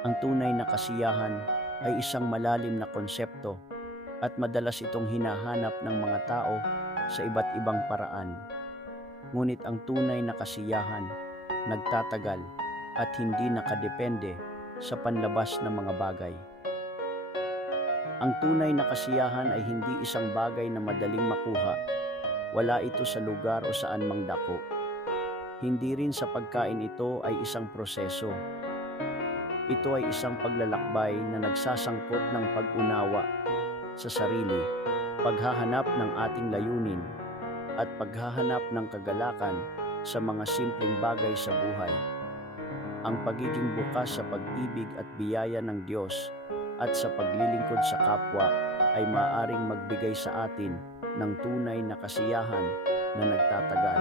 Ang tunay na kasiyahan ay isang malalim na konsepto at madalas itong hinahanap ng mga tao sa iba't ibang paraan. Ngunit ang tunay na kasiyahan nagtatagal at hindi nakadepende sa panlabas ng mga bagay. Ang tunay na kasiyahan ay hindi isang bagay na madaling makuha. Wala ito sa lugar o saan mang dako. Hindi rin sa pagkain ito ay isang proseso. Ito ay isang paglalakbay na nagsasangkot ng pag-unawa sa sarili, paghahanap ng ating layunin, at paghahanap ng kagalakan sa mga simpleng bagay sa buhay. Ang pagiging bukas sa pag-ibig at biyaya ng Diyos at sa paglilingkod sa kapwa ay maaaring magbigay sa atin ng tunay na kasiyahan na nagtatagal